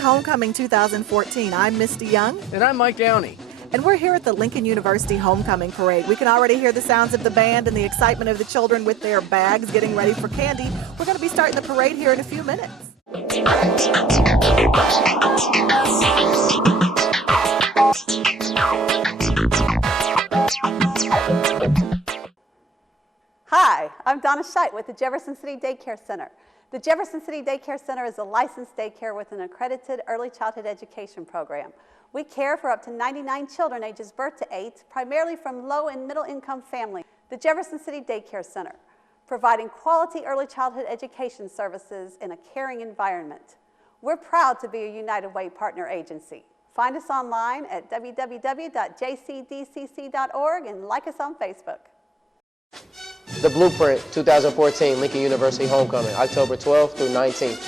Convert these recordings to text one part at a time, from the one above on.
Homecoming 2014. I'm Misty Young. And I'm Mike Downey. And we're here at the Lincoln University Homecoming Parade. We can already hear the sounds of the band and the excitement of the children with their bags getting ready for candy. We're going to be starting the parade here in a few minutes. Hi, I'm Donna Scheidt with the Jefferson City Daycare Center. The Jefferson City Daycare Center is a licensed daycare with an accredited early childhood education program. We care for up to 99 children ages birth to 8, primarily from low and middle income families. The Jefferson City Daycare Center, providing quality early childhood education services in a caring environment. We're proud to be a United Way partner agency. Find us online at www.jcdcc.org and like us on Facebook. The Blueprint 2014 Lincoln University Homecoming, October 12th through 19th.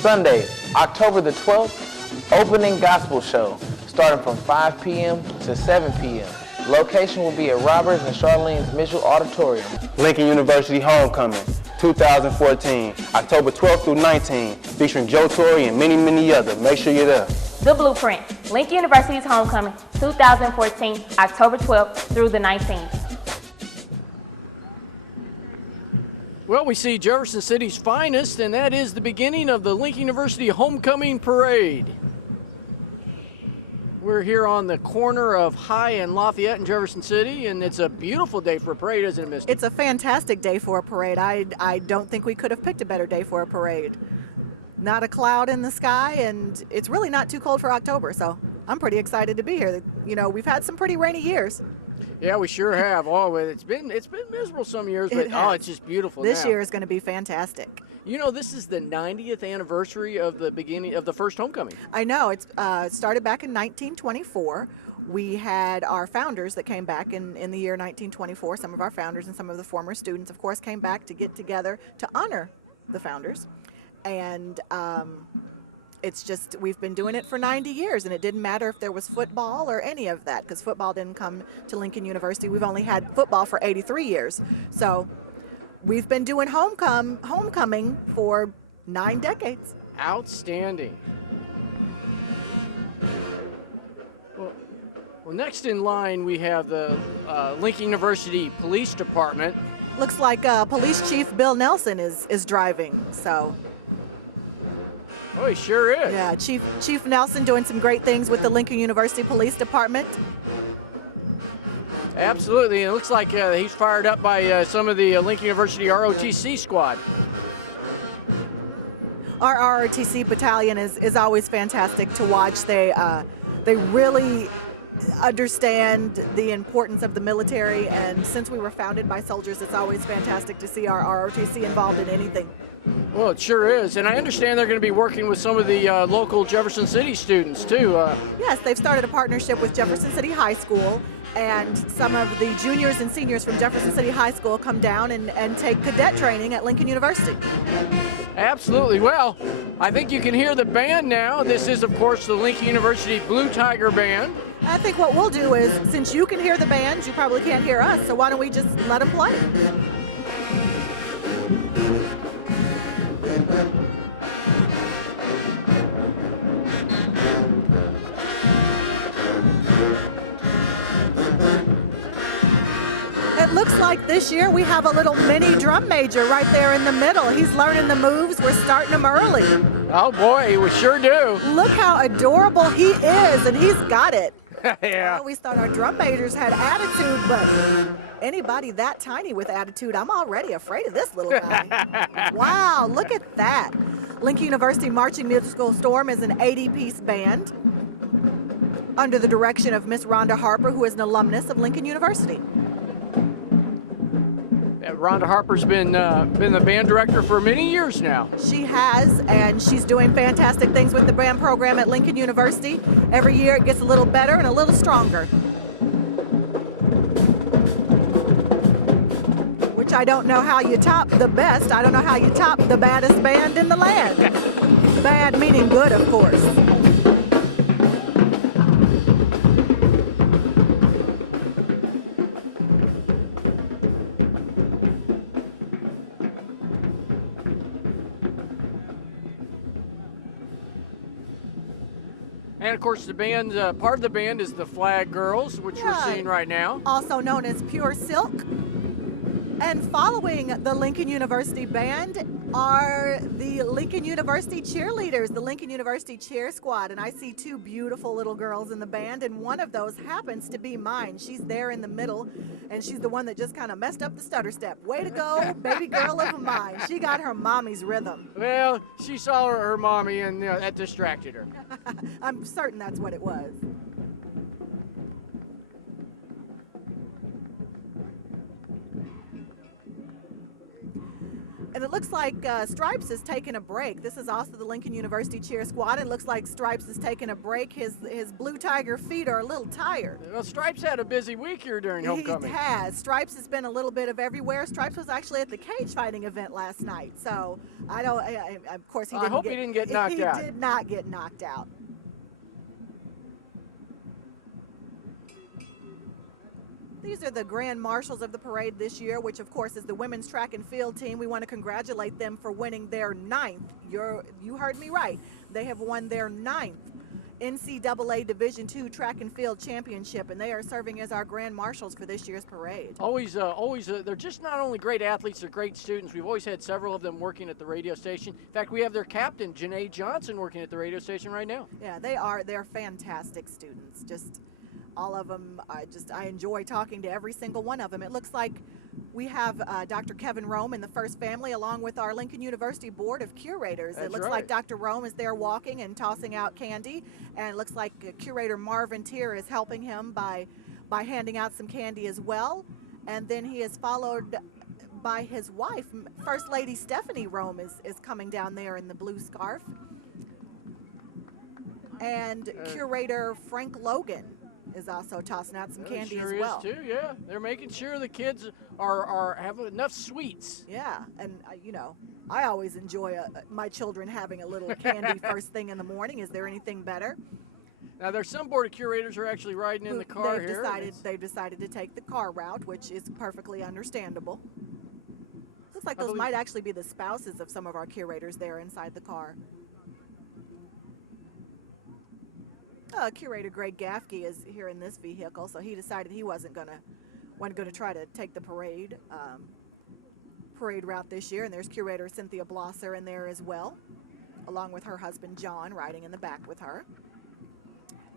Sunday, October the 12th, opening gospel show, starting from 5 p.m. to 7 p.m. Location will be at Roberts and Charlene's Mitchell Auditorium. Lincoln University Homecoming 2014, October 12th through 19th, featuring Joe Torre and many others. Make sure you're there. The Blueprint, Lincoln University's Homecoming 2014, October 12th through the 19th. Well, we see Jefferson City's finest, and that is the beginning of the Lincoln University Homecoming Parade. We're here on the corner of High and Lafayette in Jefferson City, and it's a beautiful day for a parade, isn't it, Misty? It's a fantastic day for a parade. I don't think we could have picked a better day for a parade. Not a cloud in the sky, and it's really not too cold for October, so I'm pretty excited to be here. You know, we've had some pretty rainy years. Yeah, we sure have. Oh, it's been miserable some years, but it's just beautiful This now. year is going to be fantastic. You know, this is the 90th anniversary of the beginning of the first homecoming. I know. It's started back in 1924. We had our founders that came back in the year 1924. Some of our founders and some of the former students, of course, came back to get together to honor the founders. And it's just, we've been doing it for 90 years, and it didn't matter if there was football or any of that, because football didn't come to Lincoln University. We've only had football for 83 years. So we've been doing homecoming for 9 decades. Outstanding. Well, next in line we have the Lincoln University Police Department. Looks like Police Chief Bill Nelson is driving, so. Oh, he sure is. Yeah, Chief Nelson doing some great things with the Lincoln University Police Department. Absolutely, and it looks like he's fired up by some of the Lincoln University ROTC squad. Our ROTC battalion is always fantastic to watch. They really understand the importance of the military, and since we were founded by soldiers, it's always fantastic to see our ROTC involved in anything. Well, it sure is, and I understand they're going to be working with some of the local Jefferson City students, too. Yes, they've started a partnership with Jefferson City High School, and some of the juniors and seniors from Jefferson City High School come down and take cadet training at Lincoln University. Absolutely. Well, I think you can hear the band now. This is, of course, the Lincoln University Blue Tiger Band. I think what we'll do is, since you can hear the band, you probably can't hear us, so why don't we just let them play? It looks like this year we have a little mini drum major right there in the middle. He's learning the moves. We're starting him early. Oh boy, we sure do. Look how adorable he is, and he's got it. Yeah. Well, we thought our drum majors had attitude, but anybody that tiny with attitude, I'm already afraid of this little guy. Wow, look at that. Lincoln University Marching Musical Storm is an 80-piece band under the direction of Miss Rhonda Harper, who is an alumnus of Lincoln University. Rhonda Harper's been the band director for many years now. She has, and she's doing fantastic things with the band program at Lincoln University. Every year it gets a little better and a little stronger. Which I don't know how you top the best. I don't know how you top the baddest band in the land. Bad meaning good, of course. And of course, the band, part of the band is the Flag Girls, which we're seeing right now. Also known as Pure Silk. And following the Lincoln University Band are the Lincoln University cheerleaders, the Lincoln University cheer squad. And I see two beautiful little girls in the band, and one of those happens to be mine. She's there in the middle, and she's the one that just kind of messed up the stutter step. Way to go, baby girl of mine. She got her mommy's rhythm. Well, she saw her mommy, and that distracted her. I'm certain that's what it was. And it looks like Stripes is taking a break. This is also the Lincoln University cheer squad. It looks like Stripes is taking a break. His Blue Tiger feet are a little tired. Well, Stripes had a busy week here during homecoming. He has. Stripes has been a little bit of everywhere. Stripes was actually at the cage fighting event last night. So I don't. Of course, he didn't. I hope he didn't get knocked out. He did not get knocked out. These are the grand marshals of the parade this year, which of course is the women's track and field team. We want to congratulate them for winning their 9th. You heard me right. They have won their 9th NCAA Division II track and field championship, and they are serving as our grand marshals for this year's parade. Always, they're just not only great athletes, they're great students. We've always had several of them working at the radio station. In fact, we have their captain, Janae Johnson, working at the radio station right now. Yeah, they're fantastic students. Just all of them. I enjoy talking to every single one of them. It looks like we have Dr. Kevin Rome in the first family, along with our Lincoln University Board of Curators. That's it looks right. like Dr. Rome is there walking and tossing out candy, and it looks like Curator Marvin Tier is helping him by handing out some candy as well. And then he is followed by his wife, First Lady Stephanie Rome is coming down there in the blue scarf. And Curator Frank Logan is also tossing out some candy sure as well. Is too, yeah. They're making sure the kids are have enough sweets. Yeah, and I always enjoy my children having a little candy first thing in the morning. Is there anything better? Now, there's some board of curators who are actually riding in the car here. They've decided to take the car route, which is perfectly understandable. Looks like those might actually be the spouses of some of our curators there inside the car. Curator Greg Gaffke is here in this vehicle, so he decided he wasn't going to try to take the parade route this year. And there's Curator Cynthia Blosser in there as well, along with her husband John riding in the back with her.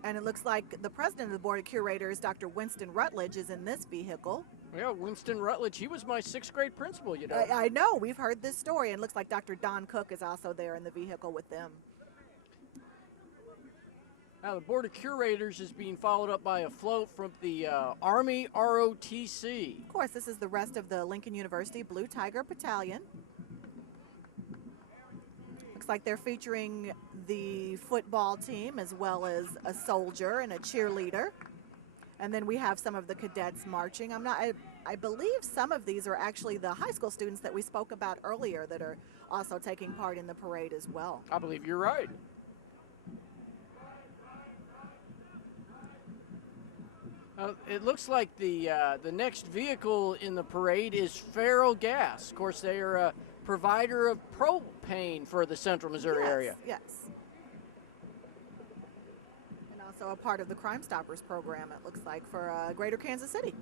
And it looks like the president of the Board of Curators, Dr. Winston Rutledge, is in this vehicle. Yeah, Winston Rutledge, he was my 6th grade principal, you know. I know, we've heard this story, and it looks like Dr. Don Cook is also there in the vehicle with them. Now, the Board of Curators is being followed up by a float from the Army ROTC. Of course, this is the rest of the Lincoln University Blue Tiger Battalion. Looks like they're featuring the football team as well as a soldier and a cheerleader. And then we have some of the cadets marching. I believe some of these are actually the high school students that we spoke about earlier that are also taking part in the parade as well. I believe you're right. It looks like the next vehicle in the parade is Faro Gas. Of course, they are a provider of propane for the Central Missouri area. Yes. And also a part of the Crime Stoppers program, it looks like, for Greater Kansas City.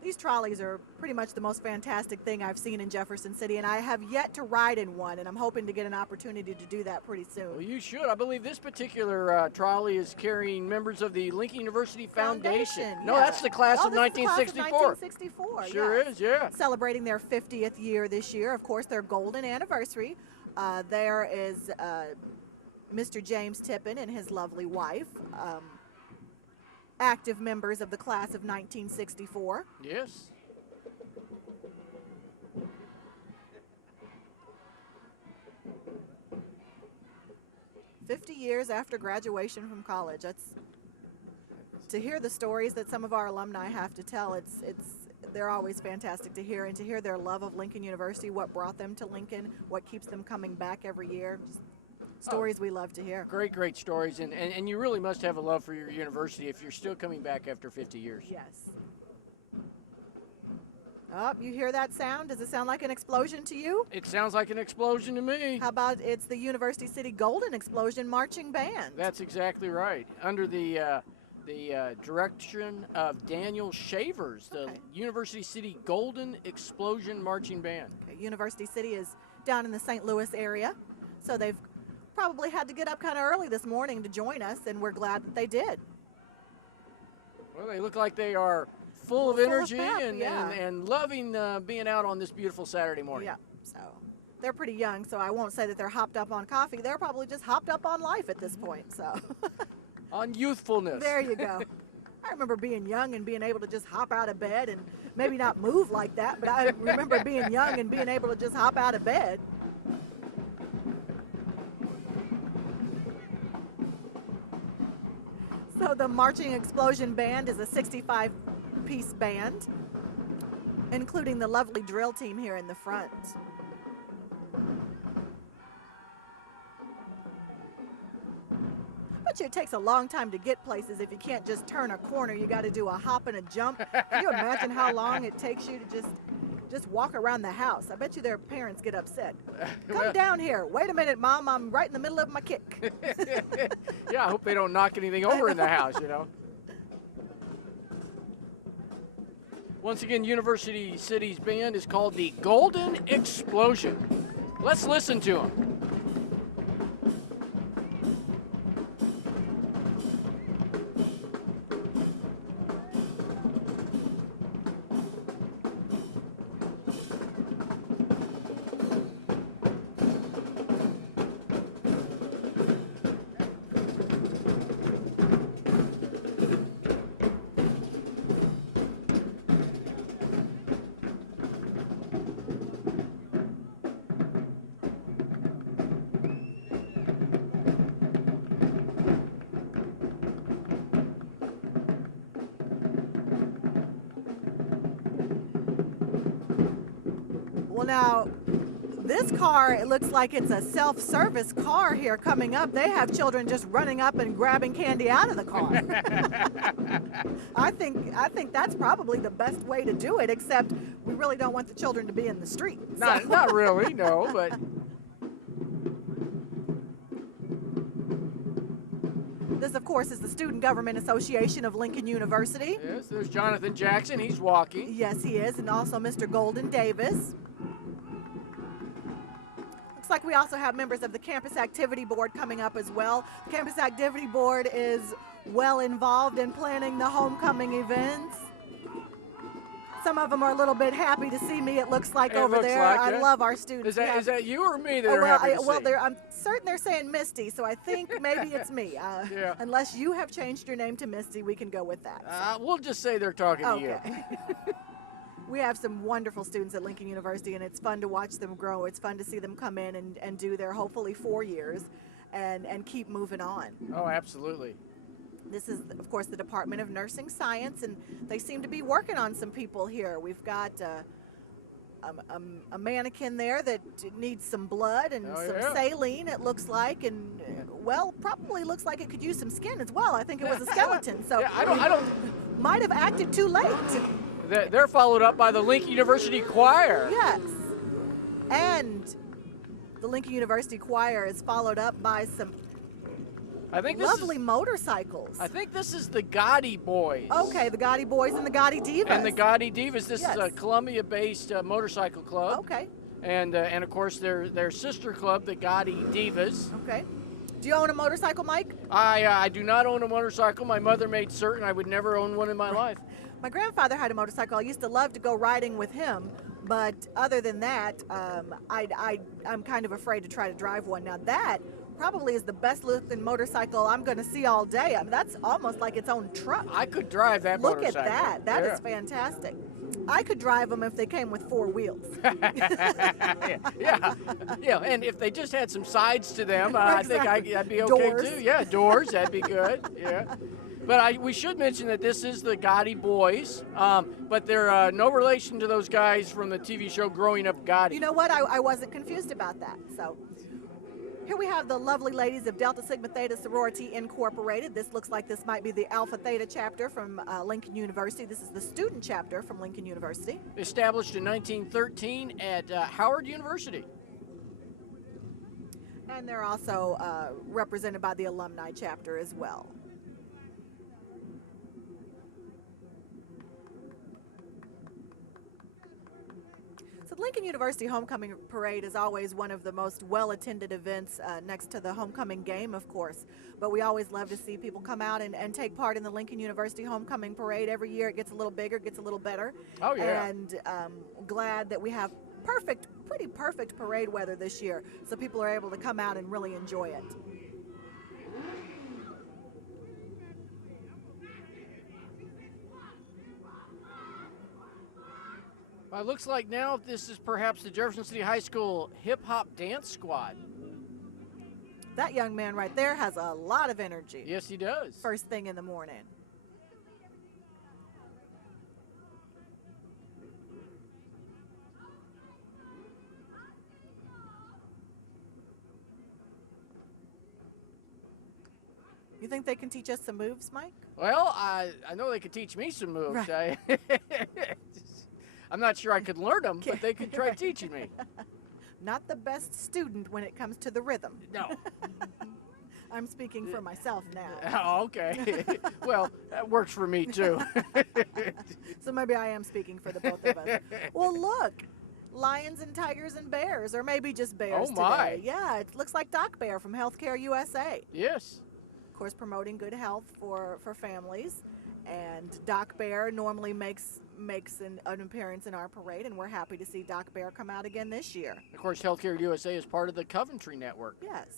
These trolleys are pretty much the most fantastic thing I've seen in Jefferson City, and I have yet to ride in one, and I'm hoping to get an opportunity to do that pretty soon. Well, you should. I believe this particular trolley is carrying members of the Lincoln University Foundation. No, yeah. that's the class of that's the 1964. Class of 1964, Sure is, yeah. Celebrating their 50th year this year, of course, their golden anniversary. There is Mr. James Tippin and his lovely wife. Active members of the class of 1964. Yes. "50 years after graduation from college." That's to hear the stories that some of our alumni have to tell. They're always fantastic to hear, and to hear their love of Lincoln University, what brought them to Lincoln, what keeps them coming back every year. Just stories we love to hear. Great stories, and you really must have a love for your university if you're still coming back after 50 years. Yes. Oh, you hear that sound? Does it sound like an explosion to you? It sounds like an explosion to me. How about it's the University City Golden Explosion Marching Band? That's exactly right. Under the direction of Daniel Shavers, the Okay. University City Golden Explosion Marching Band. Okay, University City is down in the St. Louis area, so they've probably had to get up kind of early this morning to join us, and we're glad that they did. Well, they look like they are full of Full of energy pep, and, yeah. and loving being out on this beautiful Saturday morning. Yeah, so they're pretty young, so I won't say that they're hopped up on coffee. They're probably just hopped up on life at this point, so. On youthfulness. There you go. I remember being young and being able to just hop out of bed and maybe not move like that, but I remember being young and being able to just hop out of bed. So the Marching Explosion Band is a 65-piece band, including the lovely drill team here in the front. Bet you it takes a long time to get places if you can't just turn a corner. You got to do a hop and a jump. Can you imagine how long it takes you to just walk around the house? I bet you their parents get upset. Come down here. Wait a minute, Mom. I'm right in the middle of my kick. Yeah, I hope they don't knock anything over in the house, you know. Once again, University City's band is called the Golden Explosion. Let's listen to them. Well, now, this car, it looks like it's a self-service car here coming up. They have children just running up and grabbing candy out of the car. I think that's probably the best way to do it, except we really don't want the children to be in the street. So. Not really, no, but This, of course, is the Student Government Association of Lincoln University. yes, there's Jonathan Jackson. He's walking. Yes, he is, and also Mr. Golden Davis. Looks like we also have members of the Campus Activity Board coming up as well. The Campus Activity Board is well involved in planning the homecoming events. Some of them are a little bit happy to see me, it looks like, It over looks there. like I it. love our students. Is We have- that you or me that Oh, are happy to see? I'm certain they're saying Misty, so I think maybe it's me. Yeah. Unless you have changed your name to Misty, we can go with that. We'll just say they're talking to you. Okay. We have some wonderful students at Lincoln University, and it's fun to watch them grow. It's fun to see them come in and do their hopefully 4 years and keep moving on. Oh, absolutely. This is, of course, the Department of Nursing Science, and they seem to be working on some people here. We've got a mannequin there that needs some blood and Oh, some yeah. saline, it looks like, and, well, probably looks like it could use some skin as well. I think it was a skeleton, so Yeah, I don't. might have acted too late. They're followed up by the Lincoln University Choir. Yes. And the Lincoln University Choir is followed up by some I think this lovely is. motorcycles. I think this is the Gotti Boys. Okay, the Gotti Boys and the Gotti Divas. And the Gotti Divas. This is a Yes. Columbia-based motorcycle club. Okay, And of course their sister club, the Gotti Divas. okay. Do you own a motorcycle, Mike? I do not own a motorcycle. My mother made certain I would never own one in my life. My grandfather had a motorcycle. I used to love to go riding with him, but other than that, I'm kind of afraid to try to drive one. Now that probably is the best looking motorcycle I'm going to see all day. I mean, that's almost like its own truck. I could drive that Look at motorcycle. that. That is Yeah. fantastic. I could drive them if they came with 4 wheels. yeah, and if they just had some sides to them, I think Exactly. I'd be okay Doors. too. Yeah, doors, that'd be good. Yeah. But we should mention that this is the Gotti Boys, but they're no relation to those guys from the TV show Growing Up Gotti. You know what? I wasn't confused about that. So Here we have the lovely ladies of Delta Sigma Theta Sorority Incorporated. This looks like this might be the Alpha Theta chapter from Lincoln University. This is the student chapter from Lincoln University. Established in 1913 at Howard University. And they're also represented by the alumni chapter as well. So the Lincoln University Homecoming Parade is always one of the most well-attended events next to the homecoming game, of course. But we always love to see people come out and take part in the Lincoln University Homecoming Parade. Every year it gets a little bigger, gets a little better. Oh, yeah. And glad that we have pretty perfect parade weather this year, so people are able to come out and really enjoy it. Well, it looks like now this is perhaps the Jefferson City High School hip-hop dance squad. That young man right there has a lot of energy. Yes, he does. First thing in the morning. You think they can teach us some moves, Mike? Well, I know they could teach me some moves. Right. I'm not sure I could learn them, but they could try teaching me. Not the best student when it comes to the rhythm. No. I'm speaking for myself now. Oh, okay. Well, that works for me, too. So maybe I am speaking for the both of us. Well, look. Lions and tigers and bears, or maybe just bears Oh, my. today. Yeah, it looks like Doc Bear from Healthcare USA. Yes. Of course, promoting good health for families. And Doc Bear normally makes an appearance in our parade, and we're happy to see Doc Bear come out again this year. Of course, Healthcare USA is part of the Coventry Network. Yes.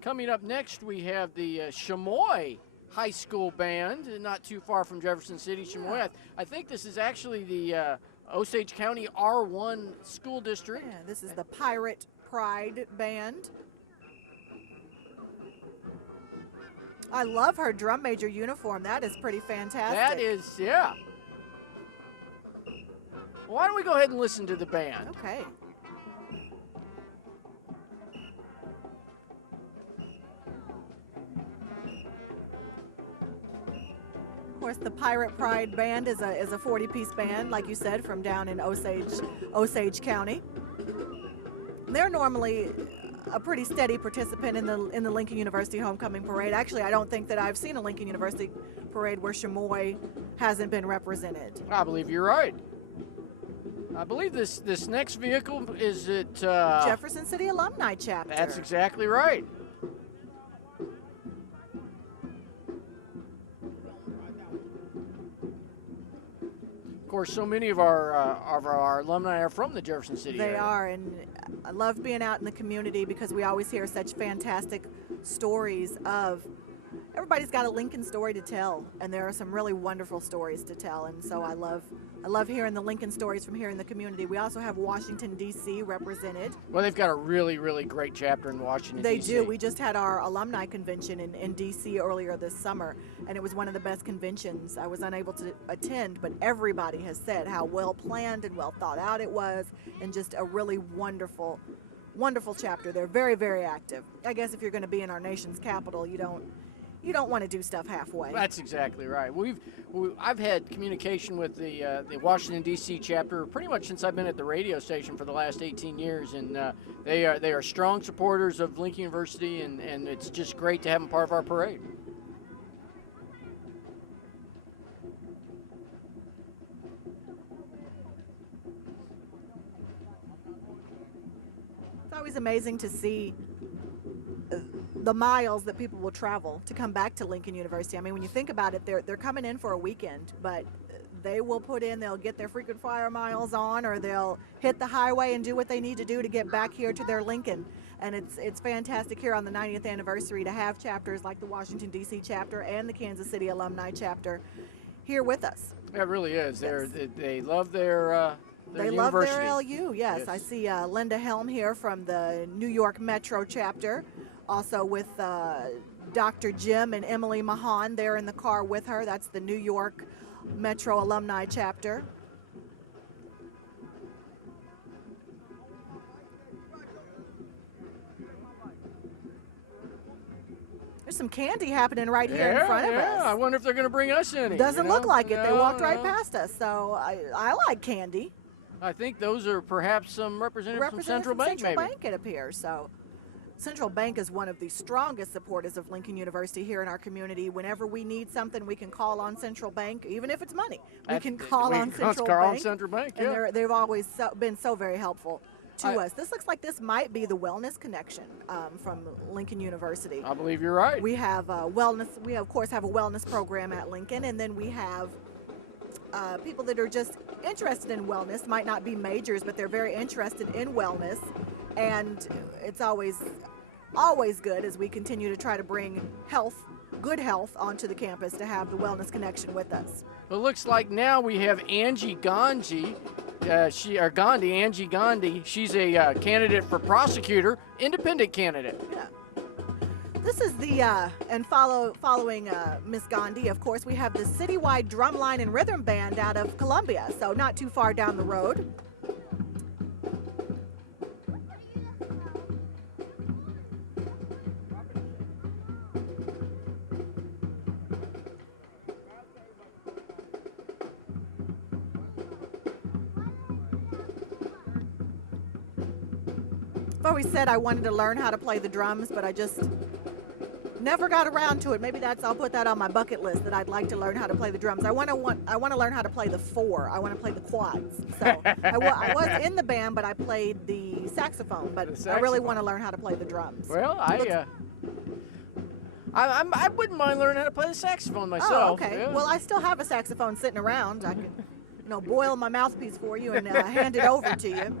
Coming up next, we have the Chamois High School Band, not too far from Jefferson City, Chamois. Yeah. I think this is actually the Osage County R1 school district. Yeah, this is the Pirate Pride Band. I love her drum major uniform. That is pretty fantastic. That is, yeah. Why don't we go ahead and listen to the band? Okay. Of course, the Pirate Pride Band is a 40-piece band, like you said, from down in Osage County. They're normally a pretty steady participant in the Lincoln University Homecoming Parade. Actually, I don't think that I've seen a Lincoln University parade where Chamois hasn't been represented. I believe you're right. I believe this next vehicle is at Jefferson City Alumni Chapter. That's exactly right. Of course, so many of our alumni are from the Jefferson City area. They are, and I love being out in the community because we always hear such fantastic stories of everybody's got a Lincoln story to tell, and there are some really wonderful stories to tell, and so I love hearing the Lincoln stories from here in the community. We also have Washington, D.C. represented. Well, they've got a really, really great chapter in Washington, They D.C. do. We just had our alumni convention in D.C. earlier this summer, and it was one of the best conventions. I was unable to attend, but everybody has said how well planned and well thought out it was, and just a really wonderful chapter. They're very, very active. I guess if you're going to be in our nation's capital, you don't want to do stuff halfway. That's exactly right. I've had communication with the Washington D.C. chapter pretty much since I've been at the radio station for the last 18 years, and they are strong supporters of Lincoln University, and it's just great to have them part of our parade. It's always amazing to see the miles that people will travel to come back to Lincoln University. I mean, when you think about it, they're coming in for a weekend, but they'll get their frequent flyer miles on, or they'll hit the highway and do what they need to do to get back here to their Lincoln. And it's fantastic here on the 90th anniversary to have chapters like the Washington, D.C. chapter and the Kansas City Alumni chapter here with us. It really is. Yes. They love their They love university. their LU, yes. I see Linda Helm here from the New York Metro chapter, also with Dr. Jim and Emily Mahan. They're in the car with her. That's the New York Metro Alumni chapter. There's some candy happening right here in front of us. I wonder if they're going to bring us any. Doesn't look like it. They No, walked right no. past us. So I like candy. I think those are perhaps some representatives from Central Bank, Central maybe. Bank, it appears. So Central Bank is one of the strongest supporters of Lincoln University here in our community. Whenever we need something, we can call on Central Bank, even if it's money. We can call on Central Bank. Yeah. And they've always been so very helpful to us. This looks like this might be the Wellness Connection from Lincoln University. I believe you're right. We have wellness. We of course have a wellness program at Lincoln, and then we have people that are just interested in wellness. Might not be majors, but they're very interested in wellness, and it's always good as we continue to try to bring good health onto the campus to have the Wellness Connection with us. It looks like now we have Angie Gandhi. Angie Gandhi. She's a candidate for prosecutor, independent candidate. Yeah. This is the, following Miss Gandhi, of course, we have the citywide drumline and rhythm band out of Columbia, so not too far down the road. I've always said I wanted to learn how to play the drums, but I just never got around to it. Maybe I'll put that on my bucket list, that I'd like to learn how to play the drums. I want to learn how to play the four. I want to play the quads. So I was in the band, but I played the saxophone. But I really want to learn how to play the drums. Well, I wouldn't mind learning how to play the saxophone myself. Oh, okay. Yeah. Well, I still have a saxophone sitting around. I can, boil my mouthpiece for you and hand it over to you.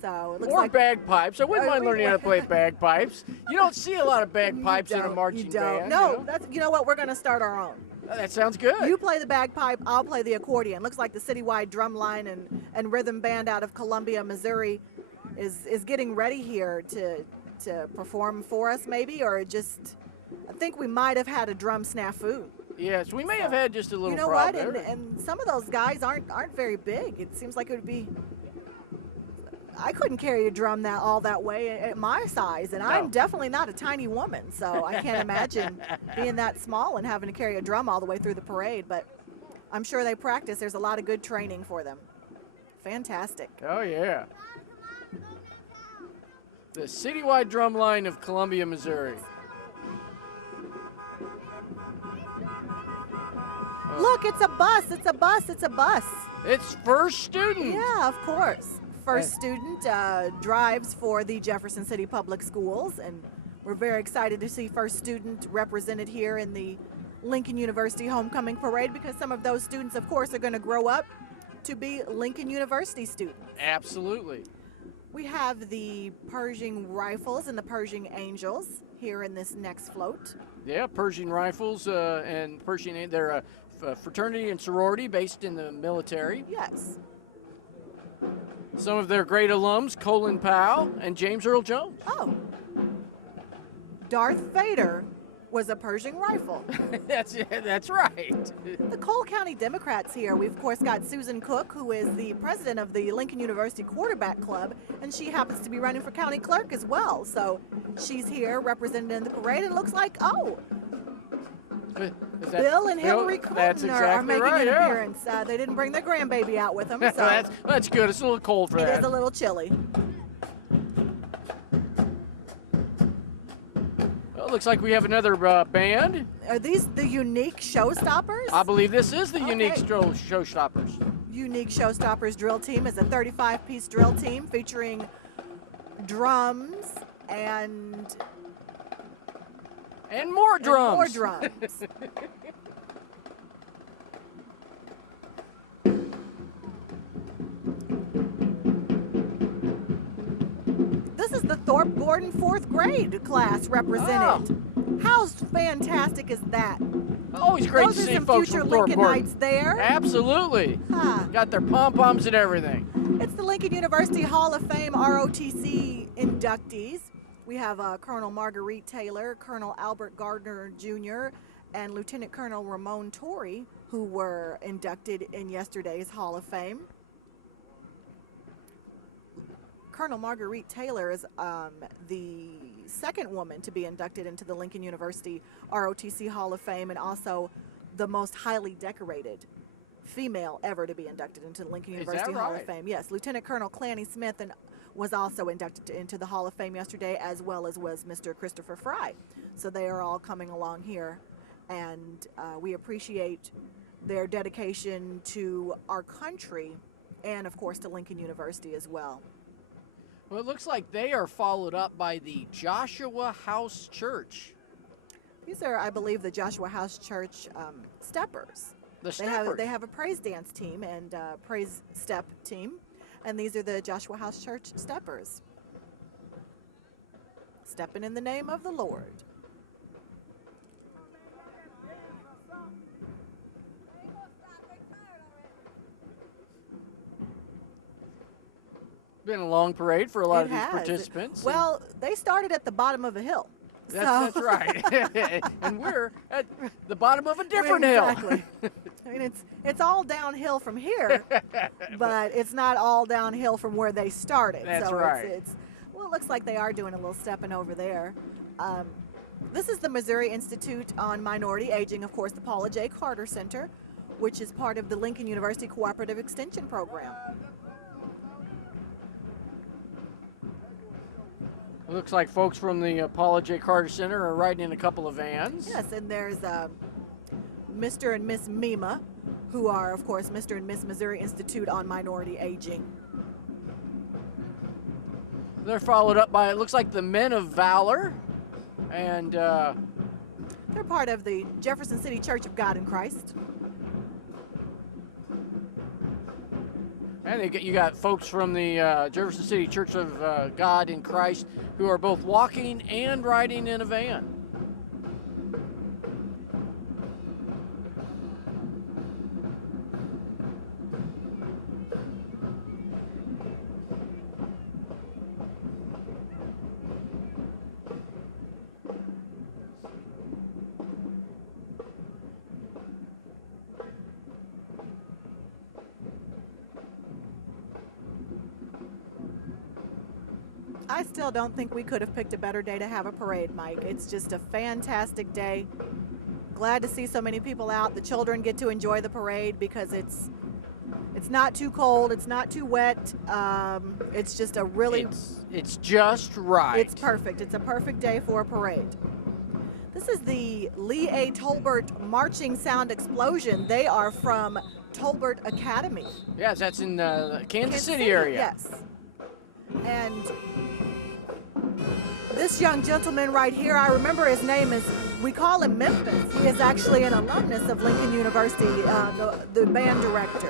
So it looks or like bagpipes. I wouldn't mind learning how to play bagpipes. You don't see a lot of bagpipes in a you marching don't. band. No, you know what? We're going to start our own. That sounds good. You play the bagpipe, I'll play the accordion. Looks like the citywide drumline and rhythm band out of Columbia, Missouri is getting ready here to perform for us maybe, or just, I think we might have had a drum snafu. Yes, we may have had just a little You know problem what? there. And some of those guys aren't very big. It seems like it would be, I couldn't carry a drum all that way at my size, and I'm definitely not a tiny woman, so I can't imagine being that small and having to carry a drum all the way through the parade, but I'm sure they practice. There's a lot of good training for them. Fantastic. Oh, yeah. The citywide drum line of Columbia, Missouri. Look, it's a bus, it's a bus, it's a bus. It's First Student. Yeah, of course. First Student drives for the Jefferson City Public Schools, and we're very excited to see First Student represented here in the Lincoln University Homecoming Parade, because some of those students, of course, are going to grow up to be Lincoln University students. Absolutely. We have the Pershing Rifles and the Pershing Angels here in this next float. Yeah, Pershing Rifles and Pershing, they're a fraternity and sorority based in the military. Yes. Some of their great alums, Colin Powell and James Earl Jones. Oh. Darth Vader was a Pershing rifle. That's right. The Cole County Democrats here. We've, of course, got Susan Cook, who is the president of the Lincoln University Quarterback Club, and she happens to be running for county clerk as well. So she's here represented in the parade. It looks like, Bill and Hillary Clinton are making an appearance. They didn't bring their grandbaby out with them, so that's good. It's a little cold for that. It is a little chilly. Well, it looks like we have another band. Are these the Unique Showstoppers? I believe this is the Unique Showstoppers. Unique Showstoppers drill team is a 35-piece drill team featuring drums and more drums. More drums. This is the Thorpe Gordon 4th grade class represented. How fantastic is that? Always great to see folks future from Thorpe Gordon. Lincolnites there. Absolutely. Got their pom-poms and everything. It's the Lincoln University Hall of Fame ROTC inductees. We have Colonel Marguerite Taylor, Colonel Albert Gardner Jr., and Lieutenant Colonel Ramon Torrey, who were inducted in yesterday's Hall of Fame. Colonel Marguerite Taylor is the second woman to be inducted into the Lincoln University ROTC Hall of Fame, and also the most highly decorated female ever to be inducted into the Lincoln University Hall of Fame. Yes, Lieutenant Colonel Clanny Smith was also inducted into the Hall of Fame yesterday, as well as was Mr. Christopher Fry. So they are all coming along here, and we appreciate their dedication to our country and, of course, to Lincoln University as well. Well, it looks like they are followed up by the Joshua House Church. These are, I believe, the Joshua House Church steppers. The steppers. They have a praise dance team and praise step team, and these are the Joshua House Church steppers. Stepping in the name of the Lord. Been a long parade for a lot of these participants. Well, they started at the bottom of a hill. That's right. And we're at the bottom of a different hill. Exactly. I mean, it's all downhill from here, but it's not all downhill from where they started. That's so right. Well, it looks like they are doing a little stepping over there. This is the Missouri Institute on Minority Aging, of course, the Paula J. Carter Center, which is part of the Lincoln University Cooperative Extension Program. It looks like folks from the Paula J. Carter Center are riding in a couple of vans. Yes, and there's Mr. and Miss Mima, who are, of course, Mr. and Miss Missouri Institute on Minority Aging. They're followed up by, it looks like, the Men of Valor, and they're part of the Jefferson City Church of God in Christ. And you got folks from the Jefferson City Church of God in Christ who are both walking and riding in a van. I still don't think we could have picked a better day to have a parade, Mike. It's just a fantastic day. Glad to see so many people out. The children get to enjoy the parade because it's not too cold, it's not too wet. It's just a really... It's just right. It's perfect. It's a perfect day for a parade. This is the Lee A. Tolbert Marching Sound Explosion. They are from Tolbert Academy. Yes, that's in the Kansas City area. Yes. And this young gentleman right here, I remember his name is, we call him Memphis. He is actually an alumnus of Lincoln University, the band director.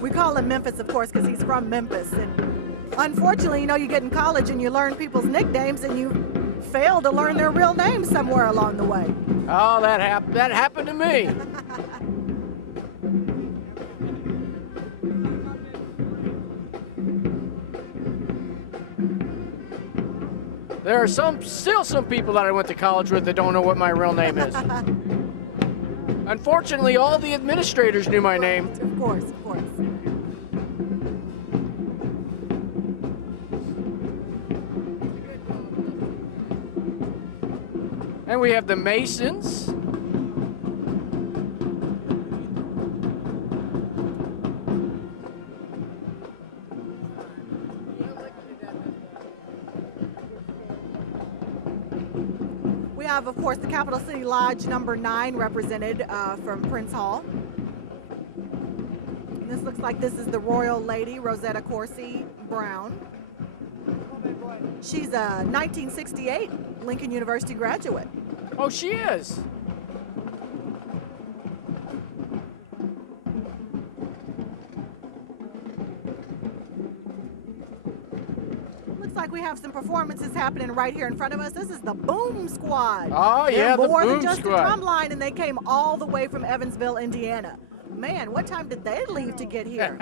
We call him Memphis, of course, because he's from Memphis. And unfortunately, you know, you get in college and you learn people's nicknames and you fail to learn their real names somewhere along the way. Oh, that happened to me. There are still some people that I went to college with that don't know what my real name is. Unfortunately, all the administrators knew my name. Of course, of course. And we have the Masons. We have, of course, the Capital City Lodge number 9 represented from Prince Hall. And this looks like this is the Royal Lady, Rosetta Corsi Brown. She's a 1968 Lincoln University graduate. Oh, she is. Looks like we have some performances happening right here in front of us. This is the Boom Squad. Oh, yeah, They're the more Boom than just Squad. a drum line, and they came all the way from Evansville, Indiana. Man, what time did they leave to get here?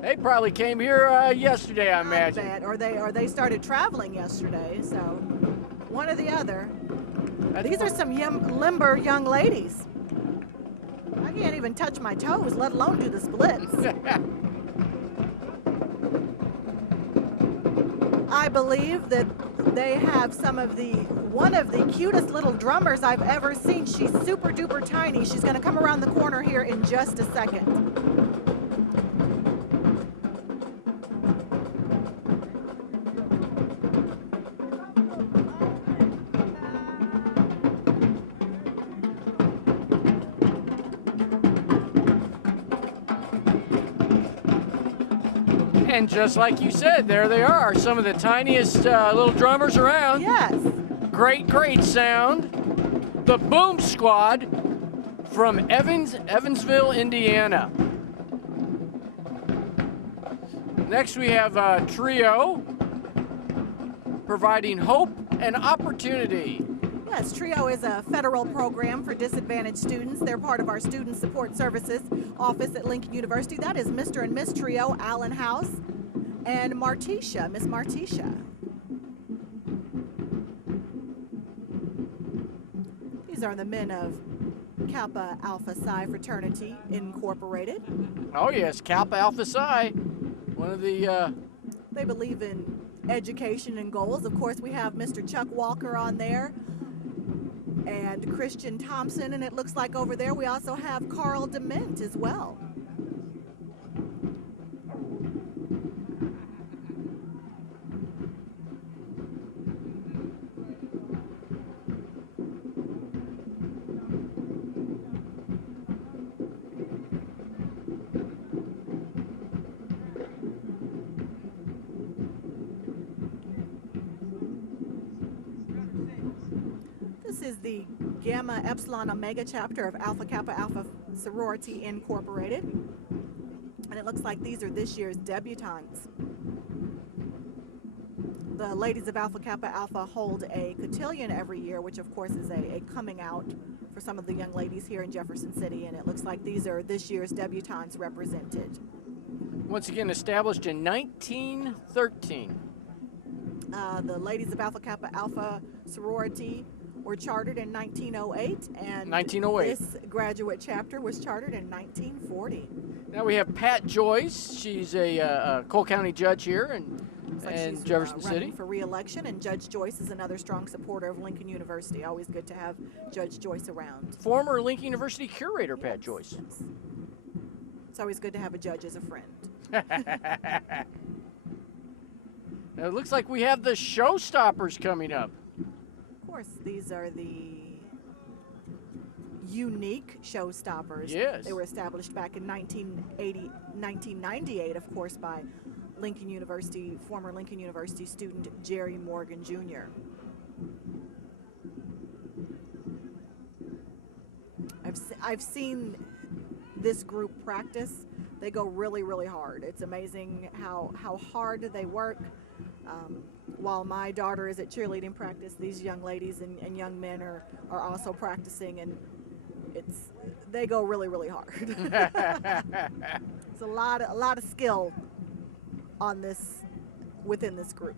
They probably came here yesterday, I imagine. bet. Or they started traveling yesterday. So One or the other. These are some limber young ladies. I can't even touch my toes, let alone do the splits. I believe that they have one of the cutest little drummers I've ever seen. She's super duper tiny. She's going to come around the corner here in just a second. And just like you said, there they are, some of the tiniest little drummers around. Yes. Great, great sound. The Boom Squad from Evansville, Indiana. Next we have Trio, providing hope and opportunity. Yes, TRIO is a federal program for disadvantaged students. They're part of our Student Support Services office at Lincoln University. That is Mr. and Miss Trio, Allen House, and Martisha, Miss Martisha. These are the men of Kappa Alpha Psi Fraternity Incorporated. Oh yes, Kappa Alpha Psi, one of the... They believe in education and goals. Of course, we have Mr. Chuck Walker on there, and Christian Thompson, and it looks like over there we also have Carl Dement as well. This is the Gamma Epsilon Omega chapter of Alpha Kappa Alpha Sorority Incorporated. And it looks like these are this year's debutantes. The ladies of Alpha Kappa Alpha hold a cotillion every year, which of course is a coming out for some of the young ladies here in Jefferson City. And it looks like these are this year's debutantes represented. Once again established in 1913. The ladies of Alpha Kappa Alpha Sorority were chartered in 1908, and 1908. This graduate chapter was chartered in 1940. Now we have Pat Joyce. She's a Cole County judge here in Jefferson City. Running for re-election, and Judge Joyce is another strong supporter of Lincoln University. Always good to have Judge Joyce around. Former Lincoln University curator Pat Joyce. It's always good to have a judge as a friend. Now it looks like we have the Showstoppers coming up. Of course, these are the unique Showstoppers. Yes. They were established back in 1998, of course, by Lincoln University, former Lincoln University student Jerry Morgan Jr. I've seen this group practice. They go really, really hard. It's amazing how hard they work. While my daughter is at cheerleading practice, these young ladies and young men are also practicing, and they go really, really hard. It's a lot of skill on within this group.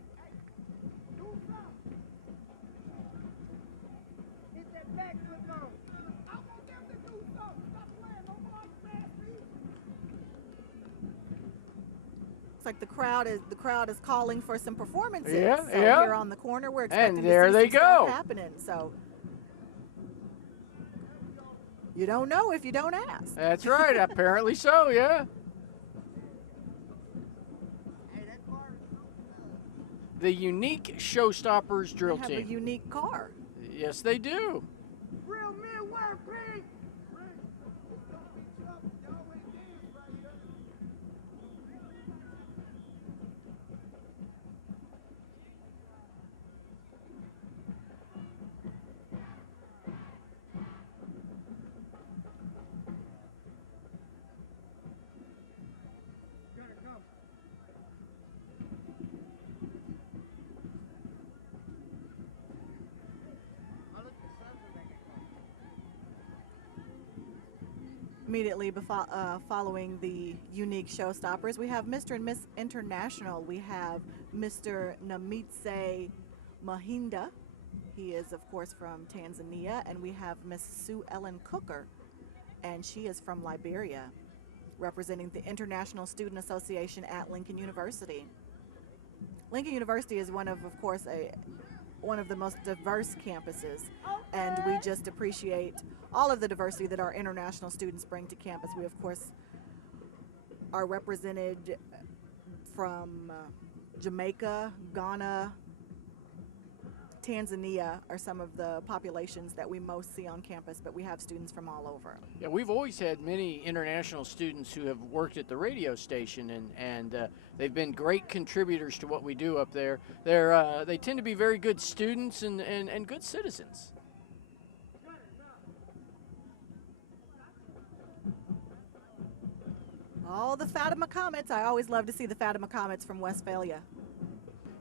It's like the crowd is calling for some performances. Yeah, so yeah. Here on the corner, we're expecting And there to see they some stuff go. happening. So you don't know if you don't ask. That's right. Apparently so. Yeah. The unique Showstoppers drill They have team. a unique car. Yes, they do. Real men work, Pete. Immediately following the unique Showstoppers, we have Mr. and Miss International. We have Mr. Namitse Mahinda He is, of course, from Tanzania. And we have Miss Sue Ellen Cooker, and she is from Liberia, representing the International Student Association at Lincoln University. Lincoln University is one of course, one of the most diverse campuses, and we just appreciate all of the diversity that our international students bring to campus. We, of course, are represented from Jamaica, Ghana, Tanzania are some of the populations that we most see on campus, but we have students from all over. Yeah, we've always had many international students who have worked at the radio station, and they've been great contributors to what we do up there. They tend to be very good students and good citizens. All the Fatima Comets. I always love to see the Fatima Comets from Westphalia.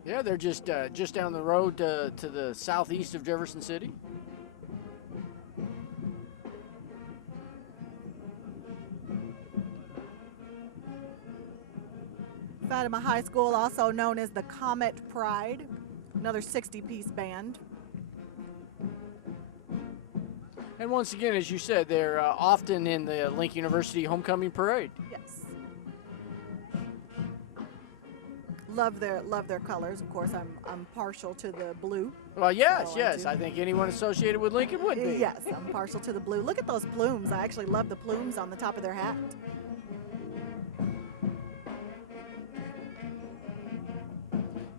Yeah, they're just down the road to the southeast of Jefferson City. Fatima High School, also known as the Comet Pride, another 60-piece band. And once again, as you said, they're often in the Lincoln University Homecoming Parade. Yes. Love their colors. Of course, I'm partial to the blue. Well, yes, So yes. I think anyone associated with Lincoln would be. Yes, I'm partial to the blue. Look at those plumes. I actually love the plumes on the top of their hat.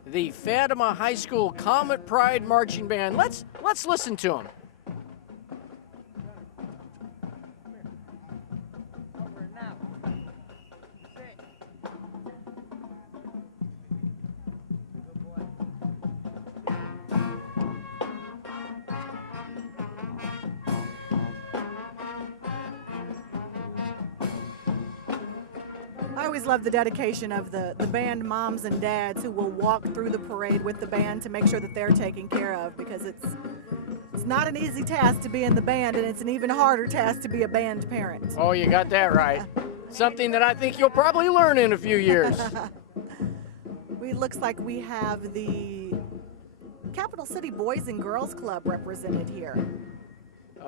The Fatima High School Comet Pride Marching Band. Let's listen to them. I always love the dedication of the band moms and dads who will walk through the parade with the band to make sure that they're taken care of, because it's not an easy task to be in the band, and it's an even harder task to be a band parent. Oh, you got that right. Something that I think you'll probably learn in a few years. It looks like we have the Capital City Boys and Girls Club represented here.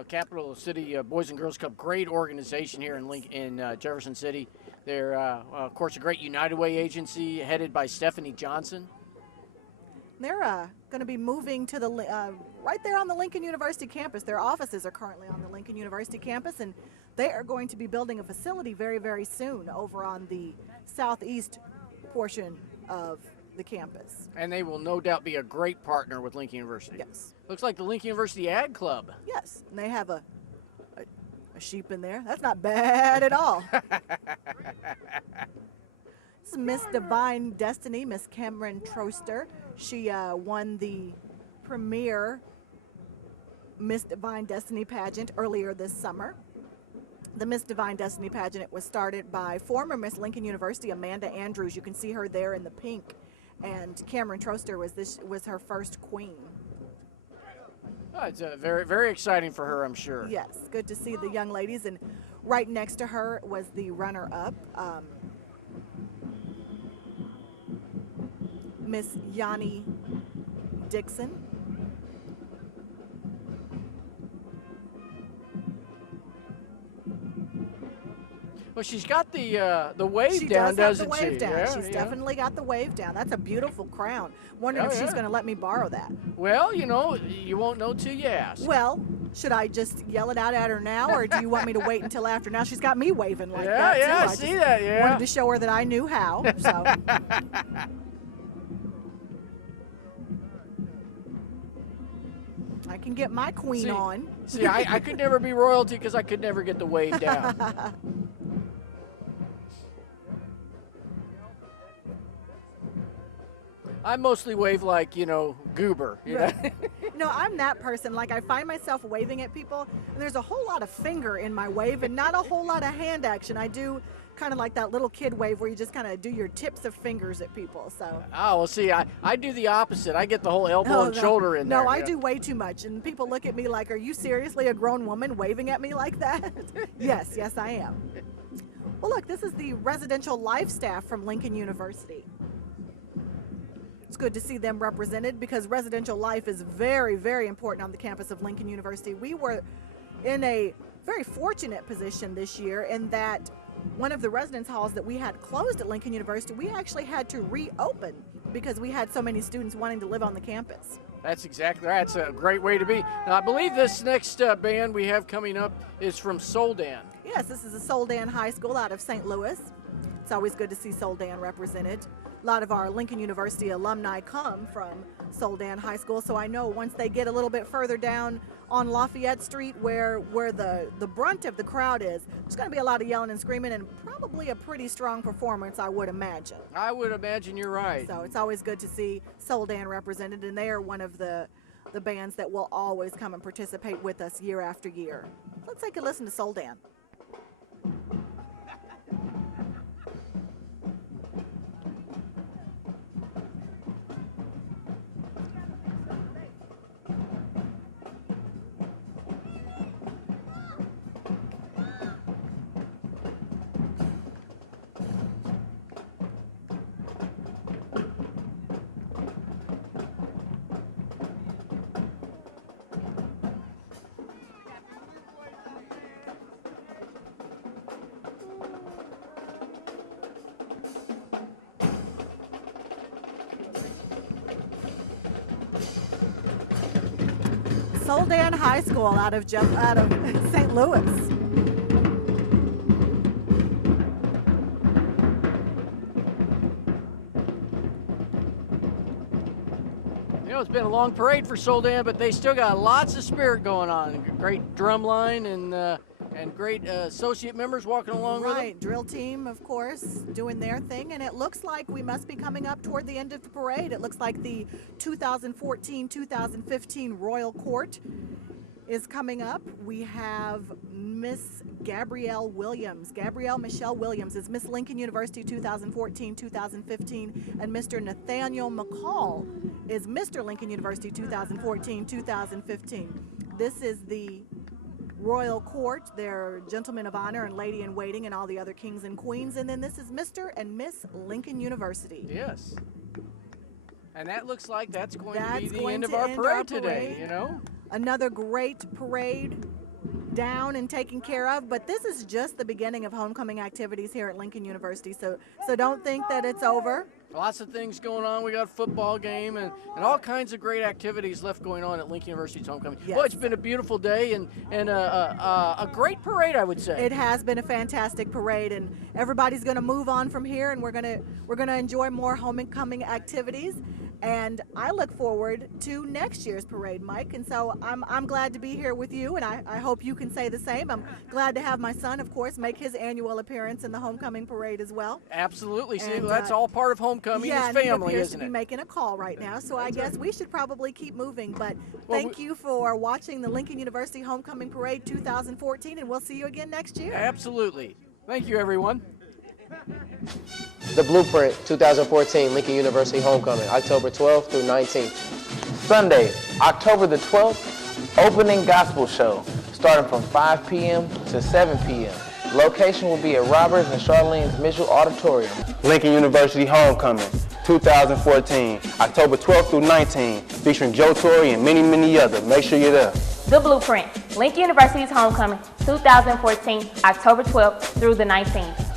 Capital City Boys and Girls Club, great organization here in Jefferson City. They're, of course, a great United Way agency headed by Stephanie Johnson. They're going to be moving to the right there on the Lincoln University campus. Their offices are currently on the Lincoln University campus, and they are going to be building a facility very, very soon over on the southeast portion of the campus. And they will no doubt be a great partner with Lincoln University. Yes. Looks like the Lincoln University Ag Club. Yes, and they have a sheep in there. That's not bad at all. This is Miss Divine Destiny, Miss Cameron Troster. She won the premier Miss Divine Destiny pageant earlier this summer. The Miss Divine Destiny pageant was started by former Miss Lincoln University, Amanda Andrews. You can see her there in the pink. And Cameron Troster was her first queen. Oh, it's very, very exciting for her, I'm sure. Yes, good to see the young ladies. And right next to her was the runner-up, Miss Yanni Dixon. Well, she's got the wave She down, does have doesn't the she? wave down. Yeah, She's yeah. definitely got the wave down. That's a beautiful crown. Wondering Oh, if she's yeah. going to let me borrow that. Well, you know, you won't know till you ask. Well, should I just yell it out at her now, or do you want me to wait until after? Now she's got me waving like Yeah, that, yeah, too. I I see just that, yeah. wanted to show her that I knew how, so. I can get my queen on. See, I could never be royalty because I could never get the wave down. I mostly wave like, you know, goober. You know? No, I'm that person. Like, I find myself waving at people, and there's a whole lot of finger in my wave and not a whole lot of hand action. I do kind of like that little kid wave where you just kind of do your tips of fingers at people, so. Oh, well, see, I do the opposite. I get the whole elbow and no. shoulder in there. No, I yeah. do way too much, and people look at me like, are you seriously a grown woman waving at me like that? Yes, I am. Well, look, this is the residential life staff from Lincoln University. It's good to see them represented because residential life is very, very important on the campus of Lincoln University. We were in a very fortunate position this year in that one of the residence halls that we had closed at Lincoln University, we actually had to reopen because we had so many students wanting to live on the campus. That's exactly right. It's a great way to be. Now, I believe this next band we have coming up is from Soldan. Yes, this is a Soldan High School out of St. Louis. It's always good to see Soldan represented. A lot of our Lincoln University alumni come from Soldan High School, so I know once they get a little bit further down on Lafayette Street where the brunt of the crowd is, there's going to be a lot of yelling and screaming and probably a pretty strong performance, I would imagine. I would imagine you're right. So it's always good to see Soldan represented, and they are one of the bands that will always come and participate with us year after year. Let's take a listen to Soldan. Soldan High School out of St. Louis. You know, it's been a long parade for Soldan, but they still got lots of spirit going on. Great drum line and great associate members walking along with them. Right, drill team, of course, doing their thing, and it looks like we must be coming up toward the end of the parade. It looks like the 2014-2015 Royal Court is coming up. We have Miss Gabrielle Michelle Williams is Miss Lincoln University 2014-2015, and Mr. Nathaniel McCall is Mr. Lincoln University 2014-2015. This is the Royal Court, their gentlemen of honor and lady in waiting and all the other kings and queens, and then this is Mr. and Miss Lincoln University. Yes. And that looks like that's going to be the end of our parade today, you know? Another great parade down and taken care of, but this is just the beginning of homecoming activities here at Lincoln University, so don't think that it's over. Lots of things going on. We got a football game and all kinds of great activities left going on at Lincoln University's homecoming. Yes. Well, it's been a beautiful day and a great parade, I would say. It has been a fantastic parade, and everybody's going to move on from here, and we're going to enjoy more homecoming activities. And I look forward to next year's parade, Mike. And so I'm glad to be here with you, and I hope you can say the same. I'm glad to have my son, of course, make his annual appearance in the homecoming parade as well. Absolutely. See, And, that's all part of homecoming. Yeah, His and family, he appears isn't to be it? making a call right now, so I guess we should probably keep moving. But Well, thank you for watching the Lincoln University Homecoming Parade 2014, and we'll see you again next year. Absolutely. Thank you, everyone. The Blueprint 2014 Lincoln University Homecoming, October 12th through 19th. Sunday, October the 12th, opening gospel show, starting from 5 p.m. to 7 p.m. Location will be at Roberts and Charlene's Mitchell Auditorium. Lincoln University Homecoming 2014, October 12th through 19th, featuring Joe Torre and many, many others. Make sure you're there. The Blueprint, Lincoln University's homecoming, 2014, October 12th through the 19th.